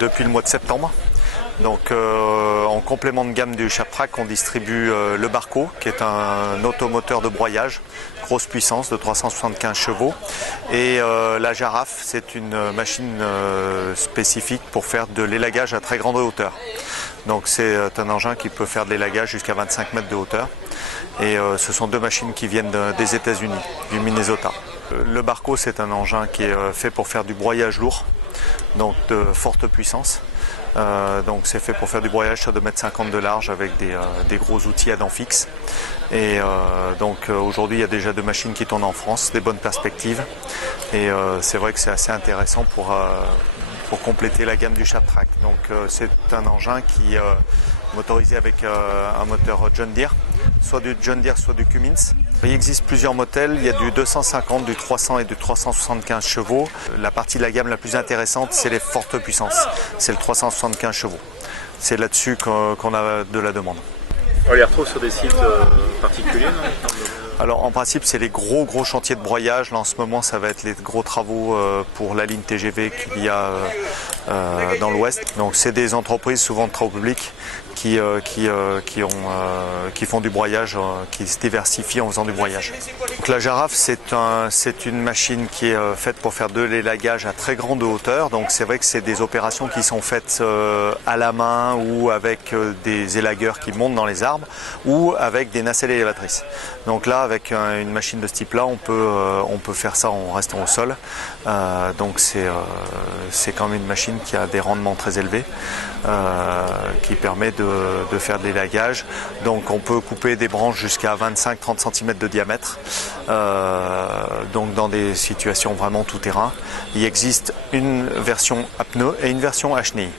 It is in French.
depuis le mois de septembre. Donc en complément de gamme du Sharptrack, on distribue le Barco, qui est un automoteur de broyage, grosse puissance de 375 chevaux. Et la Jarafe, c'est une machine spécifique pour faire de l'élagage à très grande hauteur. Donc c'est un engin qui peut faire de l'élagage jusqu'à 25 mètres de hauteur. Et ce sont deux machines qui viennent des États-Unis, du Minnesota. Le Barco, c'est un engin qui est fait pour faire du broyage lourd, donc de forte puissance. Donc c'est fait pour faire du broyage sur 2,50 m de large avec des gros outils à dents fixes. Et donc aujourd'hui il y a déjà deux machines qui tournent en France, des bonnes perspectives. Et c'est vrai que c'est assez intéressant pour compléter la gamme du Sharptrack. Donc c'est un engin qui est motorisé avec un moteur John Deere, soit du John Deere, soit du Cummins. Il existe plusieurs modèles, il y a du 250, du 300 et du 375 chevaux. La partie de la gamme la plus intéressante, c'est les fortes puissances, c'est le 375 chevaux. C'est là-dessus qu'on a de la demande. On les retrouve sur des sites particuliers, non? Alors en principe c'est les gros chantiers de broyage. Là en ce moment ça va être les gros travaux pour la ligne TGV qu'il y a dans l'Ouest. Donc c'est des entreprises souvent de travaux publics qui font du broyage, qui se diversifient en faisant du broyage. Donc la Jarafe c'est une machine qui est faite pour faire de l'élagage à très grande hauteur. Donc c'est vrai que c'est des opérations qui sont faites à la main ou avec des élagueurs qui montent dans les arbres ou avec des nacelles élévatrices. Donc là avec une machine de ce type là on peut faire ça en restant au sol. Donc c'est quand même une machine qui a des rendements très élevés, qui permet de faire de l'élagage. Donc on peut couper des branches jusqu'à 25-30 cm de diamètre, donc dans des situations vraiment tout terrain. Il existe une version à pneus et une version à chenilles.